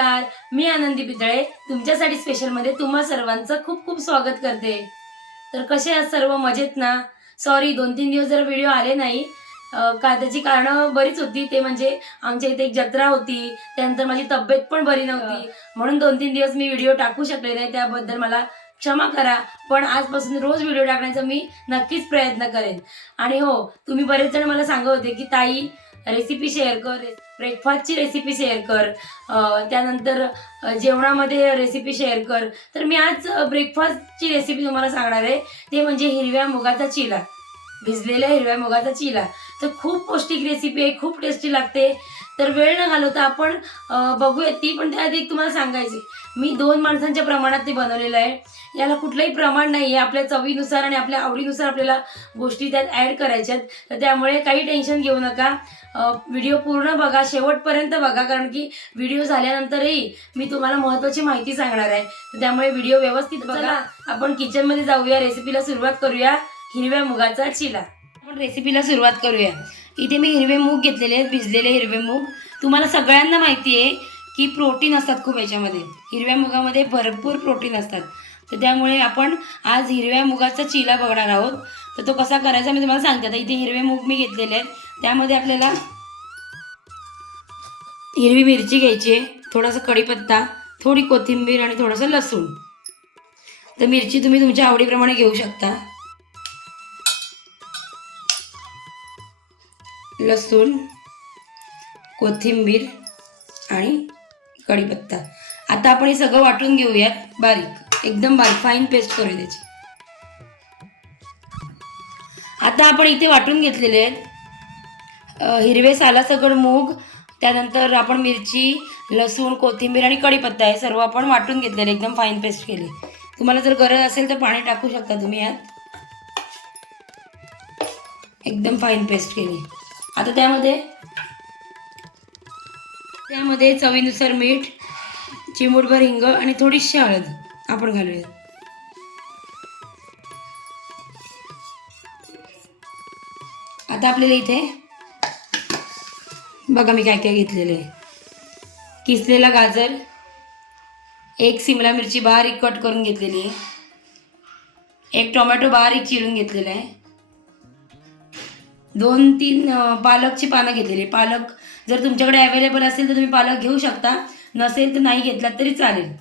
नमस्कार मी आनंदी पितळे तुमच्यासाठी स्पेशलमध्ये तुम्हा सर्वांचं खूप खूप स्वागत करते. तर कसे आहात सर्व? मजेत ना? सॉरी दोन तीन दिवस जर व्हिडिओ आले नाही. का त्याची कारणं बरीच होती. ते म्हणजे आमच्या इथे एक जत्रा होती. त्यानंतर माझी तब्येत पण बरी नव्हती. म्हणून दोन तीन दिवस मी व्हिडिओ टाकू शकले नाही. त्याबद्दल मला क्षमा करा. पण आजपासून रोज व्हिडिओ टाकण्याचा मी नक्कीच प्रयत्न करेन. आणि हो तुम्ही बरेच जण मला सांगत होते की ताई रेसिपी शेअर कर ब्रेकफास्टची रेसिपी शेअर कर त्यानंतर जेवणामध्ये रेसिपी शेअर कर. तर मी आज ब्रेकफास्टची रेसिपी तुम्हाला सांगणार आहे. ते म्हणजे हिरव्या मुगाचा चिला. भिजलेल्या हिरव्या मुगाचा चिला. तर खूप पौष्टिक रेसिपी आहे खूप टेस्टी लागते. तर वेळ न घालवता आपण बघूयात बघूया. ती पण त्याआधी एक तुम्हाला सांगायची. मी दोन माणसांच्या प्रमाणात ते बनवलेलं आहे. याला कुठलंही प्रमाण नाही आहे आपल्या चवीनुसार आणि आपल्या आवडीनुसार आपल्याला गोष्टी त्यात ॲड करायच्यात तर त्यामुळे काही टेन्शन घेऊ नका. व्हिडिओ पूर्ण बघा. शेवटपर्यंत बघा. कारण की व्हिडिओ झाल्यानंतरही मी तुम्हाला महत्त्वाची माहिती सांगणार आहे. तर त्यामुळे व्हिडिओ व्यवस्थित बघा. आपण किचनमध्ये जाऊया. रेसिपीला सुरुवात करूया. हिरव्या मुगाचा चिला. आपण रेसिपीला सुरुवात करूया. इथे मी हिरवे मूग घेतलेले आहेत. भिजलेले हिरवे मूग. तुम्हाला सगळ्यांना माहिती आहे की प्रोटीन असतात खूप याच्यामध्ये. हिरव्या मुगामध्ये भरपूर प्रोटीन असतात. तर त्यामुळे आपण आज हिरव्या मुगाचा चिला बघणार आहोत. तर तो कसा करायचा मी तुम्हाला सांगते. आता इथे हिरवे मूग मी घेतलेले आहेत. त्यामध्ये आपल्याला हिरवी मिरची घ्यायची आहे. थोडासा कढीपत्ता थोडी कोथिंबीर आणि थोडंसं लसूण. तर मिरची तुम्ही तुमच्या आवडीप्रमाणे घेऊ शकता. लसूण कोथिंबीर आणि कढीपत्ता. आता आपण हे सगळं वाटून घेऊयात बारीक. एकदम बारीक फाईन पेस्ट करूया त्याची. आता आपण इथे वाटून घेतलेले आहेत. हिरवे सालासकट मूग त्यानंतर आपण मिरची लसूण कोथिंबीर आणि कढीपत्ता हे सर्व आपण वाटून घेतलेले एकदम फाईन पेस्ट केले. तुम्हाला जर गरज असेल तर पाणी टाकू शकता तुम्ही यात. एकदम फाईन पेस्ट केली. आता त्यामध्ये त्यामध्ये चवीनुसार मीठ चिमूटभर हिंग आणि थोडीशी हळद. आपण घालूयात. आता आपल्याला इथे बघा मी काय काय घेतलेलं आहे. किसलेला गाजर एक सिमला मिरची बारीक कट करून घेतलेली आहे. एक टोमॅटो बारीक चिरून घेतलेला आहे. दोन तीन पालकची पानं घेतलेली आहे. पालक जर तुमच्याकडे अवेलेबल असेल तर तुम्ही पालक घेऊ शकता. नसेल तर नाही घेतला तरी चालेल.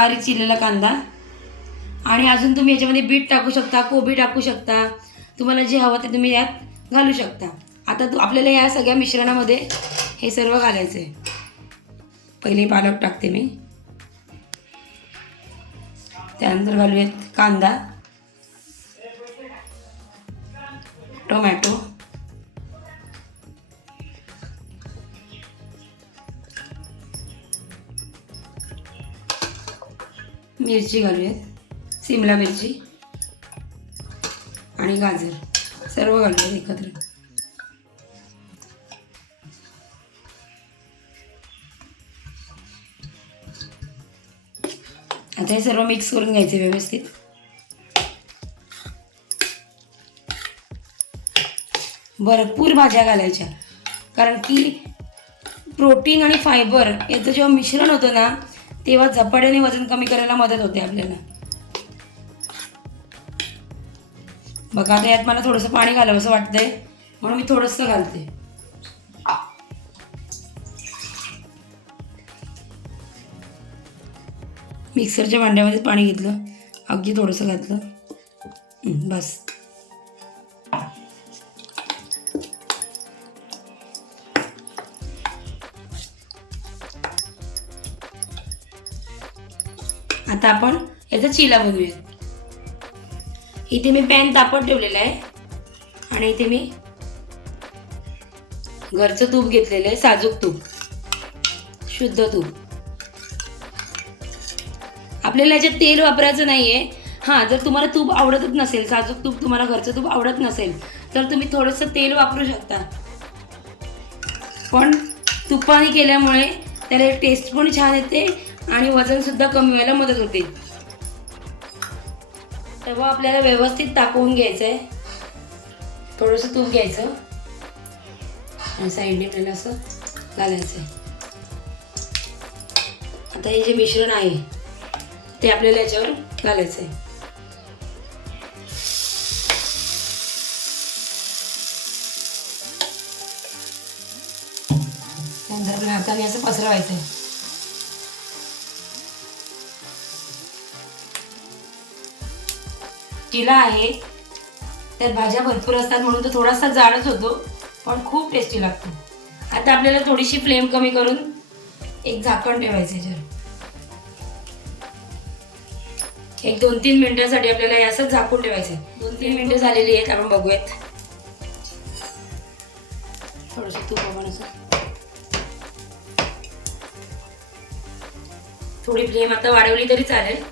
बारीक चिरलेला कांदा. आणि अजून तुम्ही याच्यामध्ये बीट टाकू शकता कोबी टाकू शकता. तुम्हाला जे हवं ते तुम्ही यात घालू शकता. आता तू आपल्याला या सगळ्या मिश्रणामध्ये हे सर्व घालायचं आहे पहिले पालक टाकते मी. त्यानंतर घालूयात कांदा. टोमॅटो. मिरची घालूयात. सिमला मिरची आणि गाजर. सर्व घालूयात एकत्र. आता हे सर्व मिक्स करून घ्यायचे व्यवस्थित. भरपूर भाज्या घालायच्या. कारण की प्रोटीन आणि फायबर याचं जेव्हा मिश्रण होतं ना तेव्हा झपाट्याने वजन कमी करायला मदत होते आपल्याला. बघा आता यात मला थोडंसं पाणी घालावं असं वाटतंय. म्हणून मी थोडंसं घालते. मिक्सरच्या भांड्यामध्ये पाणी घेतलं. अगदी थोडंसं घातलं. बस. आता आपण याचा चिला बनवूया इथे मी पॅन तापत ठेवलेला आहे. आणि इथे मी घरचं तूप घेतलेलं आहे साजूक तूप. शुद्ध तूप. आपल्याला याच्यात तेल वापरायचं नाही आहे हां जर तुम्हाला तूप आवडतच नसेल साजूक तूप तुम्हाला घरचं तूप आवडत नसेल तर तुम्ही थोडंसं तेल वापरू शकता. पण तुपाने केल्यामुळे त्याला टेस्ट पण छान येते आणि वजनसुद्धा कमी व्हायला मदत होते. तेव्हा आपल्याला व्यवस्थित तापवून घ्यायचं आहे थोडंसं तूप घ्यायचं. आणि साईडने आपल्याला असं घालायचं आहे आता हे जे मिश्रण आहे ते आपल्याला याच्यावर घालायचं आहे नंतर आपल्या हाताने असं पसरवायचं आहे चिला आहे. त्यात भाज्या भरपूर असतात म्हणून तो थोडासा जाडच होतो पण खूप टेस्टी लागतो. आता आपल्याला थोडीशी फ्लेम कमी करून एक झाकण ठेवायचं जर. एक दोन तीन मिनिटांसाठी आपल्याला हे असंच झाकून ठेवायचं दोन तीन मिनिटं झालेली आहेत आपण बघूयात. थोडंसं तूप थोडी फ्लेम आता वाढवली तरी चालेल.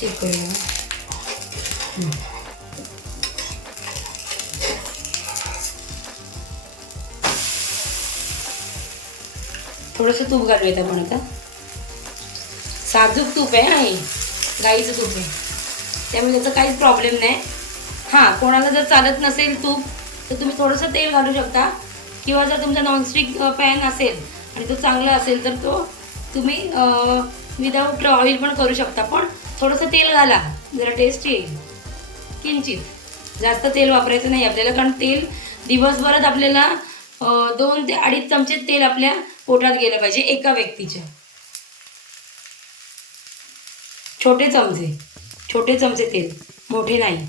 चेक करूया थोडंसं तूप घालूयात आपण आता साजूक तूप आहे हा हे गाईचं तूप आहे त्यामुळे त्याचा काहीच प्रॉब्लेम नाही हां कोणाला जर चालत नसेल तूप तर तुम्ही थोडंसं तेल घालू शकता. किंवा जर तुमचा नॉनस्टिक पॅन असेल आणि तो चांगला असेल तर तो तुम्ही विदाऊट ऑइल पण करू शकता. पण थोडंसं तेल घाला जरा टेस्ट येईल. किंचित. जास्त तेल वापरायचं नाही आपल्याला कारण तेल दिवसभरात आपल्याला दोन ते अडीच चमचे तेल आपल्या पोटात गेलं पाहिजे एका व्यक्तीच्या. छोटे चमचे छोटे चमचे तेल मोठे नाही.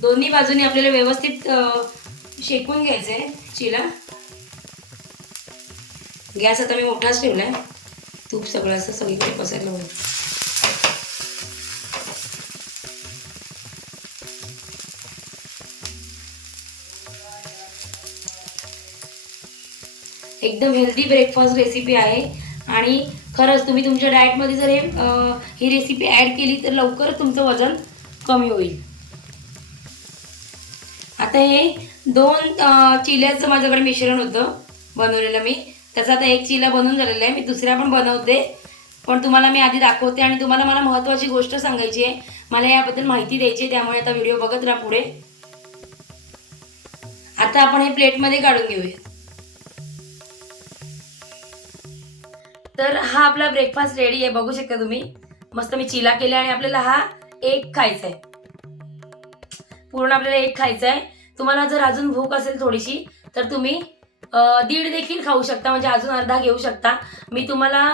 दोन्ही बाजूने आपल्याला व्यवस्थित शेकून घ्यायचं आहे चिला. गॅस आता मी मोठाच ठेवला आहे तूप सगळं असं सगळीकडे पसरलं पाहिजे एकदम हेल्दी ब्रेकफास्ट रेसिपी आहे. आणि खरंच तुम्ही तुमच्या डाएटमध्ये जर हे ही रेसिपी ॲड केली तर लवकर तुमचं वजन कमी होईल. आता हे दोन चिल्याचं माझ्याकडे मिश्रण होतं बनवलेलं मी. त्याचा आता एक चिला बनवून झालेला आहे. मी दुसऱ्या पण बनवते. पण तुम्हाला मी आधी दाखवते आणि तुम्हाला मला महत्त्वाची गोष्ट सांगायची आहे. मला याबद्दल माहिती द्यायची आहे. त्यामुळे आता व्हिडिओ बघत राहा पुढे. आता आपण हे प्लेटमध्ये काढून घेऊया तर हा आपला ब्रेकफास्ट रेडी आहे. बघू शकता तुम्ही. मस्त मी चिला केला आणि आपल्याला हा एक खायचा आहे पूर्ण आपल्याला एक खायचा आहे तुम्हाला जर अजून भूक असेल थोडीशी तर तुम्ही दीड देखील खाऊ शकता. म्हणजे अजून अर्धा घेऊ शकता. मी तुम्हाला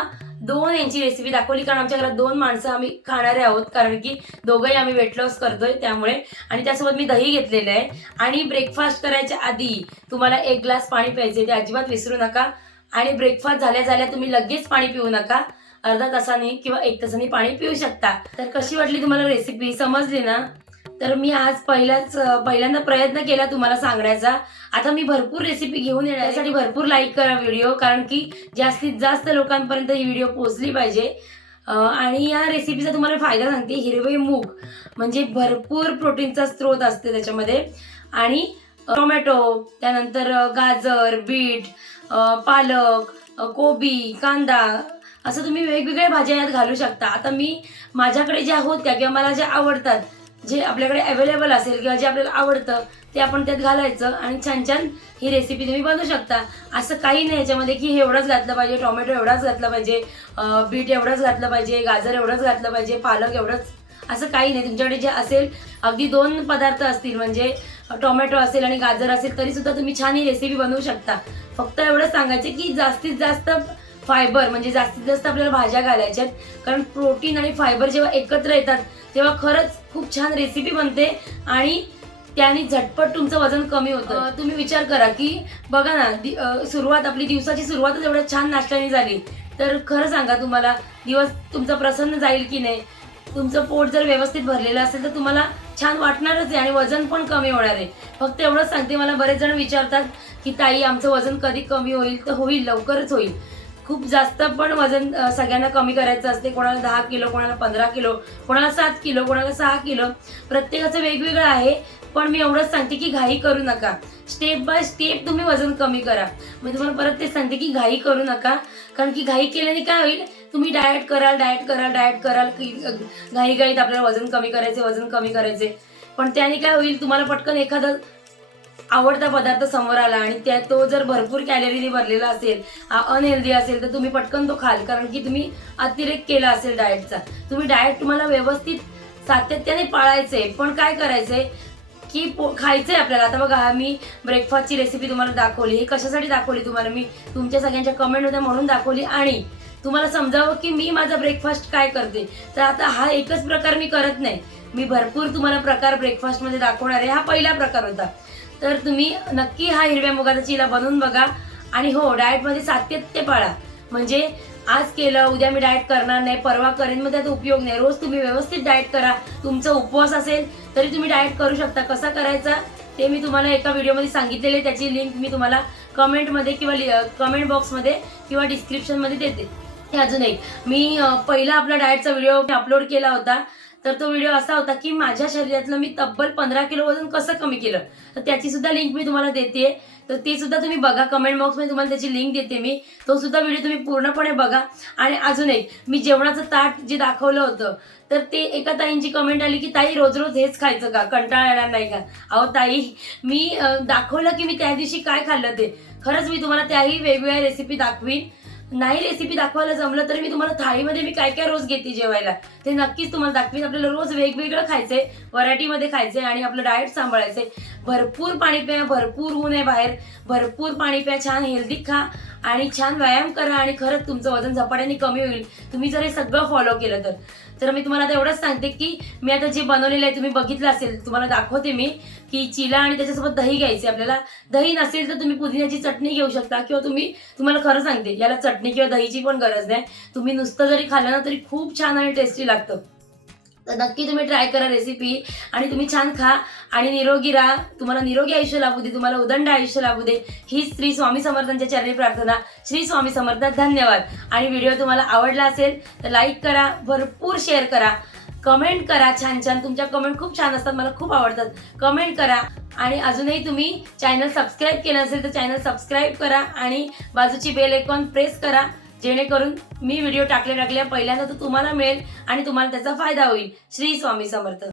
दोन यांची रेसिपी दाखवली कारण आमच्या घरात दोन माणसं आम्ही खाणारे आहोत. कारण की दोघंही आम्ही वेट लॉस करतोय त्यामुळे. आणि त्यासोबत मी दही घेतलेलं आहे. आणि ब्रेकफास्ट करायच्या आधी तुम्हाला एक ग्लास पाणी प्यायचे ते अजिबात विसरू नका. आणि ब्रेकफास्ट झाल्या झाल्या तुम्ही लगेच पाणी पिऊ नका. अर्धा तासाने किंवा एक तासाने पाणी पिऊ शकता. तर कशी वाटली तुम्हाला रेसिपी समजली ना? तर मी आज पहिल्याच पहिल्यांदा प्रयत्न केला तुम्हाला सांगण्याचा. आता मी भरपूर रेसिपी घेऊन येण्यासाठी भरपूर लाईक करा व्हिडिओ कारण की जास्तीत जास्त लोकांपर्यंत ही व्हिडिओ पोचली पाहिजे. आणि या रेसिपीचा तुम्हाला फायदा सांगते. हिरवे मूग म्हणजे भरपूर प्रोटीनचा स्रोत असते त्याच्यामध्ये. आणि टोमॅटो त्यानंतर गाजर बीट पालक कोबी कांदा असं तुम्ही वेगवेगळ्या भाज्या यात घालू शकता. आता मी माझ्याकडे ज्या होत्या किंवा मला ज्या आवडतात जे आपल्याकडे अवेलेबल असेल किंवा जे आपल्याला आवडतं ते आपण त्यात घालायचं आणि छान छान ही रेसिपी तुम्ही बनवू शकता. असं काही नाही याच्यामध्ये की हे एवढंच घातलं पाहिजे टोमॅटो एवढाच घातलं पाहिजे बीट एवढंच घातलं पाहिजे गाजर एवढंच घातलं पाहिजे पालक एवढंच असं काही नाही. तुमच्याकडे जे असेल अगदी दोन पदार्थ असतील म्हणजे टोमॅटो असेल आणि गाजर असेल तरी सुद्धा तुम्ही छान ही रेसिपी बनवू शकता. फक्त एवढं सांगायचे की जास्तीत जास्त फायबर म्हणजे जास्तीत जास्त आपल्याला भाज्या घालायच्यात कारण प्रोटीन आणि फायबर जेव्हा एकत्र येतात तेव्हा खरंच खूप छान रेसिपी बनते आणि त्याने झटपट तुमचं वजन कमी होतं. तुम्ही विचार करा की बघा ना सुरुवात आपली दिवसाची सुरुवातच एवढ्या छान नाश्त्याने झाली. तर खरं सांगा तुम्हाला दिवस तुमचा प्रसन्न जाईल की नाही? तुमचं पोट जर व्यवस्थित भरलेलं असेल तर तुम्हाला छान वाटणारच आहे आणि वजन पण कमी होणार आहे. फक्त एवढंच सांगते मला बरेच जण विचारतात की ताई आमचं वजन कधी कमी होईल? तर होईल लवकरच होईल. खूप जास्त पण वजन सगळ्यांना कमी करायचं असते. कोणाला दहा किलो कोणाला पंधरा किलो कोणाला सात किलो कोणाला सहा किलो. प्रत्येकाचं वेगवेगळं आहे. पण मी एवढंच सांगते की घाई करू नका. स्टेप बाय स्टेप तुम्ही वजन कमी करा. मी तुम्हाला परत ते सांगते की घाई करू नका. कारण की घाई केल्याने काय होईल? तुम्ही डाएट कराल डाएट कराल डाएट कराल की घाई घाईत आपल्याला वजन कमी करायचे वजन कमी करायचे. पण त्याने काय होईल तुम्हाला पटकन एखादं आवडता पदार्थ समोर आला आणि त्या तो जर भरपूर कॅलरीने भरलेला असेल अनहेल्दी असेल तर तुम्ही पटकन तो खाल. कारण की तुम्ही अतिरेक केला असेल डाएटचा तुम्ही डाएट तुम्हाला व्यवस्थित सातत्याने पाळायचंय पण काय करायचंय की पो खायचंय आपल्याला. आता बघा मी ब्रेकफास्टची रेसिपी तुम्हाला दाखवली. हे कशासाठी दाखवली तुम्हाला? मी तुमच्या सगळ्यांच्या कमेंट होत्या म्हणून दाखवली. आणि तुम्हाला समजावं की मी माझा ब्रेकफास्ट काय करते? तर आता हा एकच प्रकार मी करत नाही. मी भरपूर तुम्हाला प्रकार ब्रेकफास्टमध्ये दाखवणार आहे. हा पहिला प्रकार होता. तर तुम्ही नक्की हा हिरव्या मुगाचा चिला बनवून बघा. आणि हो डाएटमध्ये सातत्य पाळा. म्हणजे आज केलं उद्या मी डाएट करणार नाही परवा करेन मग त्याचा उपयोग नाही. रोज तुम्ही व्यवस्थित डाएट करा. तुमचा उपवास असेल तरी तुम्ही डाएट करू शकता. कसा करायचा ते मी तुम्हाला एका व्हिडिओमध्ये सांगितलेले त्याची लिंक मी तुम्हाला कमेंटमध्ये किंवा कमेंट बॉक्समध्ये किंवा डिस्क्रिप्शनमध्ये देते. हे अजून एक. मी पहिला आपला डाएटचा व्हिडिओ अपलोड केला होता. तर तो व्हिडिओ असा होता की माझ्या शरीरातलं मी तब्बल पंधरा किलो वजन कसं कमी केलं? तर त्याची सुद्धा लिंक मी तुम्हाला देते तर ते सुद्धा तुम्ही बघा. कमेंट बॉक्समध्ये तुम्हाला त्याची लिंक देते मी. तो सुद्धा व्हिडिओ तुम्ही पूर्णपणे बघा. आणि अजून एक मी जेवणाचं ताट जे दाखवलं होतं तर ते एका ताईंची कमेंट आली की ताई रोज रोज हेच खायचं का? कंटाळा येणार नाही का? अहो ताई मी दाखवलं की मी त्या दिवशी काय खाल्लं ते? खरंच मी तुम्हाला त्याही वेगवेगळ्या रेसिपी दाखवीन. नाही रेसिपी दाखवायला जमलं तर मी तुम्हाला थाळीमध्ये मी काय काय रोज घेते जेवायला. ते नक्कीच तुम्हाला दाखवीन. आपल्याला रोज वेगवेगळं खायचंय व्हरायटीमध्ये खायचंय आणि आपलं डाएट सांभाळायचंय. भरपूर पाणी प्या भरपूर ऊन आहे बाहेर. भरपूर पाणी प्या छान हेल्दी खा आणि छान व्यायाम करा आणि खरंच तुमचं वजन झपाट्याने कमी होईल. तुम्ही जर हे सगळं फॉलो केलं तर. तर मी तुम्हाला आता एवढंच सांगते की मी आता जे बनवलेलं आहे तुम्ही बघितलं असेल तुम्हाला दाखवते मी की चिला आणि त्याच्यासोबत दही घ्यायचे आपल्याला. दही नसेल तर तुम्ही पुदिन्याची चटणी घेऊ शकता किंवा तुम्ही तुम्हाला खरं सांगते याला चटणी किंवा दहीची पण गरज नाही. तुम्ही नुसतं जरी खाल्लं ना तरी खूप छान आणि टेस्टी लागतं. तर नक्की तुम्ही ट्राय करा रेसिपी आणि तुम्ही छान खा. आणि निरोगी राहा. तुम्हाला निरोगी आयुष्य लाभू दे. तुम्हाला उदंड आयुष्य लाभू दे. ही श्री स्वामी समर्थांच्या चरणी प्रार्थना. श्री स्वामी समर्थ धन्यवाद. आणि व्हिडिओ तुम्हाला आवडला असेल तर लाईक करा. भरपूर शेअर करा. कमेंट करा छान छान. तुमच्या कमेंट खूप छान असतात. मला खूप आवडतात. कमेंट करा. आणि अजूनही तुम्ही चॅनल सबस्क्राईब केलं असेल तर चॅनल सबस्क्राईब करा. आणि बाजूची बेल ऐकॉन प्रेस करा. जेणेकरून मी व्हिडिओ टाकले टाकल्या पहिल्यांदा तो तुम्हाला मिळेल आणि तुम्हाला त्याचा फायदा होईल. श्री स्वामी समर्थ.